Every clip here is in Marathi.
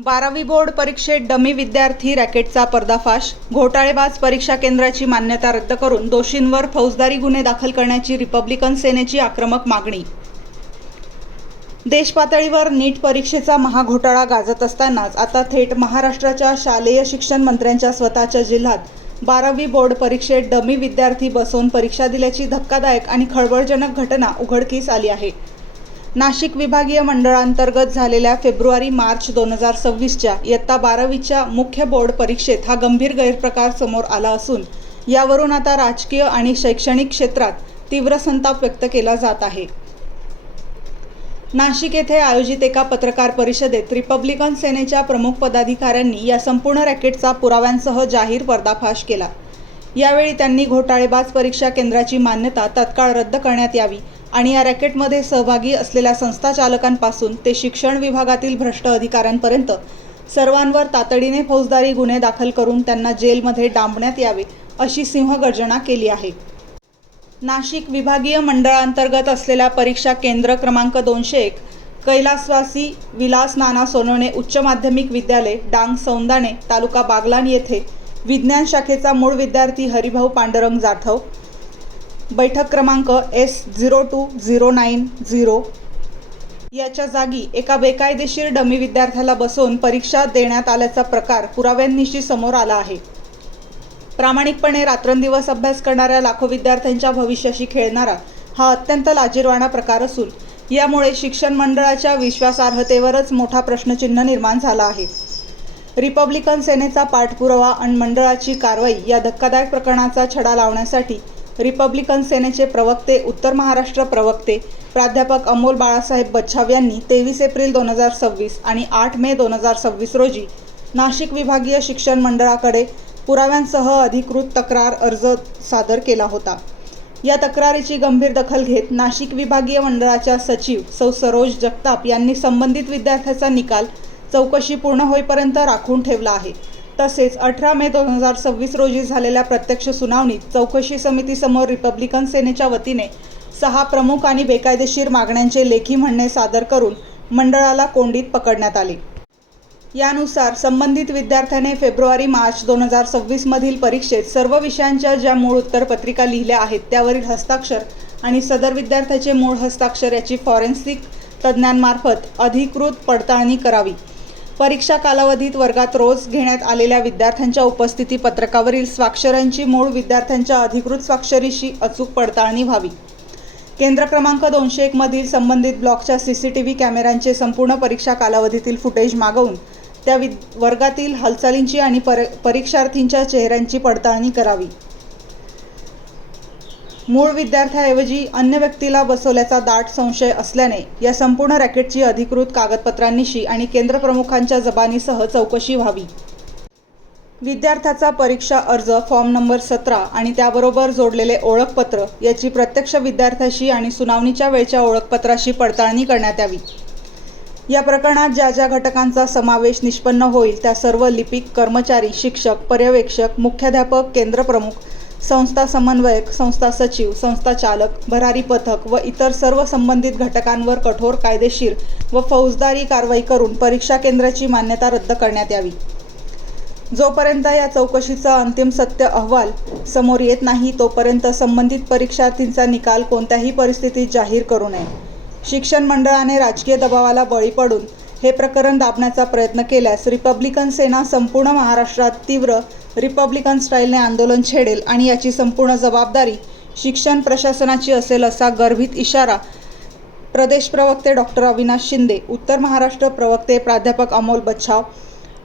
12वी बोर्ड परीक्षेत डमी विद्यार्थी रॅकेटचा पर्दाफाश. घोटाळेबाज परीक्षा केंद्राची मान्यता रद्द करून दोषींवर फौजदारी गुन्हे दाखल करण्याची रिपब्लिकन सेनेची आक्रमक मागणी. देशपातळीवर नीट परीक्षेचा महाघोटाळा गाजत असतानाच आता थेट महाराष्ट्राच्या शालेय शिक्षण मंत्र्यांच्या स्वतःच्या जिल्ह्यात 12वी बोर्ड परीक्षेत डमी विद्यार्थी बसवून परीक्षा दिल्याची धक्कादायक आणि खळबळजनक घटना उघडकीस आली आहे. नाशिक विभागीय मंडळांतर्गत झालेल्या फेब्रुवारी-मार्च 2026च्या इयत्ता 12वीच्या मुख्य बोर्ड परीक्षेत हा गंभीर गैरप्रकार समोर आला असून यावरून आता राजकीय आणि शैक्षणिक क्षेत्रात तीव्र संताप व्यक्त केला जात आहे. नाशिक येथे आयोजित एका पत्रकार परिषदेत रिपब्लिकन सेनेच्या प्रमुख पदाधिकाऱ्यांनी या संपूर्ण रॅकेटचा पुराव्यांसह जाहीर पर्दाफाश केला. यावेळी त्यांनी घोटाळेबाज परीक्षा केंद्राची मान्यता तत्काळ रद्द करण्यात यावी आणि या रॅकेटमध्ये सहभागी असलेल्या संस्थाचालकांपासून ते शिक्षण विभागातील भ्रष्ट अधिकाऱ्यांपर्यंत सर्वांवर तातडीने फौजदारी गुन्हे दाखल करून त्यांना जेलमध्ये डांबण्यात यावे अशी सिंहगर्जना केली आहे. नाशिक विभागीय मंडळांतर्गत असलेल्या परीक्षा केंद्र क्रमांक 201 कैलासवासी विलास नाना सोनवणे उच्च माध्यमिक विद्यालय, डांग सौंदाणे, तालुका बागलाण येथे विज्ञान शाखेचा मूळ विद्यार्थी हरिभाऊ पांडुरंग जाधव, बैठक क्रमांक S02090 याच्या जागी एका बेकायदेशीर डमी विद्यार्थ्याला बसवून परीक्षा देण्यात आल्याचा प्रकार पुराव्यांनिशी समोर आला आहे. प्रामाणिकपणे रात्रंदिवस अभ्यास करणाऱ्या लाखो विद्यार्थ्यांच्या भविष्याशी खेळणारा हा अत्यंत लाजिरवाणा प्रकार असून यामुळे शिक्षण मंडळाच्या विश्वासार्हतेवरच मोठा प्रश्नचिन्ह निर्माण झाला आहे. रिपब्लिकन सेनेचा पाठपुरावा आणि मंडळाची कारवाई या धक्कादायक प्रकरणाचा छडा लावण्यासाठी रिपब्लिकन सेनेचे प्रवक्ते, उत्तर महाराष्ट्र प्रवक्ते प्राध्यापक अमोल बाळासाहेब बच्छाव यांनी 23 एप्रिल 2026 आणि 8 मे 2026 रोजी नाशिक विभागीय शिक्षण मंडळाकडे पुराव्यांसह अधिकृत तक्रार अर्ज सादर केला होता. या तक्रारीची गंभीर दखल घेत नाशिक विभागीय मंडळाच्या सचिव सौ सरोज जगताप यांनी संबंधित विद्यार्थ्याचा निकाल चौकशी पूर्ण होईपर्यंत राखून ठेवला आहे. तसेच 18 मे 2026 रोजी झालेल्या प्रत्यक्ष सुनावणीत चौकशी समितीसमोर रिपब्लिकन सेनेच्या वतीने 6 प्रमुख आणि बेकायदेशीर मागण्यांचे लेखी म्हणणे सादर करून मंडळाला कोंडीत पकडण्यात आले. यानुसार संबंधित विद्यार्थ्याने फेब्रुवारी-मार्च 2026 मधील परीक्षेत सर्व विषयांच्या ज्या मूळ उत्तरपत्रिका लिहिल्या आहेत त्यावरील हस्ताक्षर आणि सदर विद्यार्थ्याचे मूळ हस्ताक्षर याची फॉरेन्सिक तज्ज्ञांमार्फत अधिकृत पडताळणी करावी. परीक्षा कालावधीत वर्गात रोज घेण्यात आलेल्या विद्यार्थ्यांच्या उपस्थिती पत्रकावरील स्वाक्षऱ्यांची मूळ विद्यार्थ्यांच्या अधिकृत स्वाक्षरीशी अचूक पडताळणी व्हावी. केंद्र क्रमांक 201 मधील संबंधित ब्लॉकच्या CCTV कॅमेऱ्यांचे संपूर्ण परीक्षा कालावधीतील फुटेज मागवून त्या वर्गातील हालचालींची आणि परीक्षार्थींच्या चेहऱ्यांची पडताळणी करावी. मूळ विद्यार्थ्याऐवजी अन्य व्यक्तीला बसवल्याचा दाट संशय असल्याने या संपूर्ण रॅकेटची अधिकृत कागदपत्रांनिशी आणि केंद्र प्रमुखांच्या जबानीसह चौकशी व्हावी. विद्यार्थ्याचा परीक्षा अर्ज फॉर्म नंबर 17 आणि त्याबरोबर जोडलेले ओळखपत्र याची प्रत्यक्ष विद्यार्थ्याशी आणि सुनावणीच्या वेळच्या ओळखपत्राशी पडताळणी करण्यात यावी. या प्रकरणात ज्या ज्या घटकांचा समावेश निष्पन्न होईल त्या सर्व लिपिक, कर्मचारी, शिक्षक, पर्यवेक्षक, मुख्याध्यापक, केंद्र प्रमुख, संस्था समन्वयक, संस्था सचिव, संस्था चालक, भरारी पथक व इतर सर्व संबंधित घटकांवर कठोर कायदेशीर व फौजदारी कारवाई करून परीक्षा केंद्राची मान्यता रद्द करण्यात यावी. जोपर्यंत या चौकशीचा अंतिम सत्य अहवाल समोर येत नाही तोपर्यंत संबंधित परीक्षार्थींचा निकाल कोणत्याही परिस्थितीत जाहीर करू नये. शिक्षण मंडळाने राजकीय दबावाला बळी पडून हे प्रकरण दाबण्याचा प्रयत्न केल्यास रिपब्लिकन सेना संपूर्ण महाराष्ट्रात तीव्र रिपब्लिकन स्टाईलने आंदोलन छेडेल आणि याची संपूर्ण जबाबदारी शिक्षण प्रशासनाची असेल असा गर्भित इशारा प्रदेश प्रवक्ते डॉक्टर अविनाश शिंदे, उत्तर महाराष्ट्र प्रवक्ते प्राध्यापक अमोल बच्छाव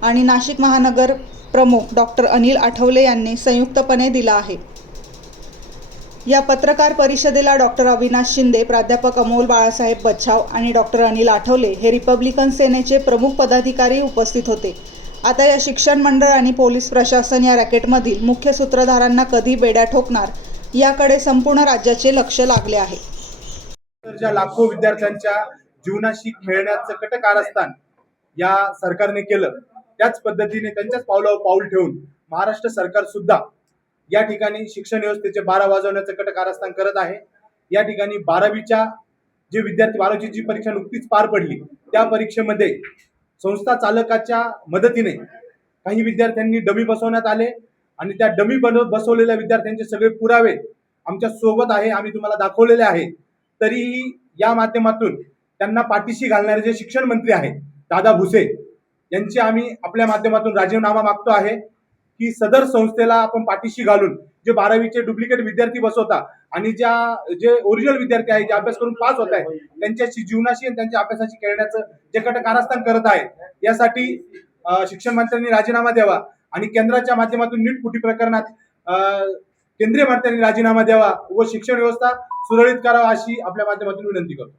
आणि नाशिक महानगर प्रमुख डॉक्टर अनिल आठवले यांनी संयुक्तपणे दिला आहे. या पत्रकार परिषदेला डॉक्टर अविनाश शिंदे, प्राध्यापक अमोल बाळासाहेब बच्छाव आणि डॉक्टर अनिल आठवले हे रिपब्लिकन सेनेचे प्रमुख पदाधिकारी उपस्थित होते. आता या शिक्षण मंडळ आणि पोलीस प्रशासन या रॅकेटमधील मुख्य सूत्रधारांना कधी बेड्या ठोकणार याकडे संपूर्ण राज्याचे लक्ष लागले आहे. ज्या लाखो विद्यार्थ्यांच्या जीवनाशी खेळण्याचं कटकारस्थान या सरकारने केलं त्याच पद्धतीने त्यांच्याच पावलावर पाऊल ठेवून महाराष्ट्र सरकार सुद्धा या ठिकाणी शिक्षण व्यवस्थेचे 12 वाजवण्याचं कटकारस्थान करत आहे. या ठिकाणी 12वीच्या जे विद्यार्थी 12वीची जी परीक्षा नुकतीच पार पडली त्या परीक्षेमध्ये संस्था चालकाच्या मदतीने काही विद्यार्थ्यांनी डमी बसवण्यात आले आणि त्या डमी बसवलेल्या विद्यार्थ्यांचे सगळे पुरावे आमच्या सोबत आहे, आम्ही तुम्हाला दाखवलेले आहे. तरीही या माध्यमातून त्यांना पाठीशी घालणारे जे शिक्षण मंत्री आहेत दादा भुसे यांची आम्ही आपल्या माध्यमातून राजीनामा मागतो आहे की सदर संस्थेला आपण पाठीशी घालून जे 12वीचे डुप्लिकेट विद्यार्थी बसवता आणि जे ओरिजिनल विद्यार्थी आहेत जे अभ्यास करून पास होत आहेत त्यांच्याशी जीवनाशी आणि त्यांच्या अभ्यासाशी खेळण्याचं जे कारस्थान करत आहे यासाठी शिक्षण मंत्र्यांनी राजीनामा द्यावा आणि केंद्राच्या माध्यमातून नीट फुटी प्रकरणात केंद्रीय मंत्र्यांनी राजीनामा द्यावा व शिक्षण व्यवस्था सुरळीत करावा अशी आपल्या माध्यमातून विनंती करतो.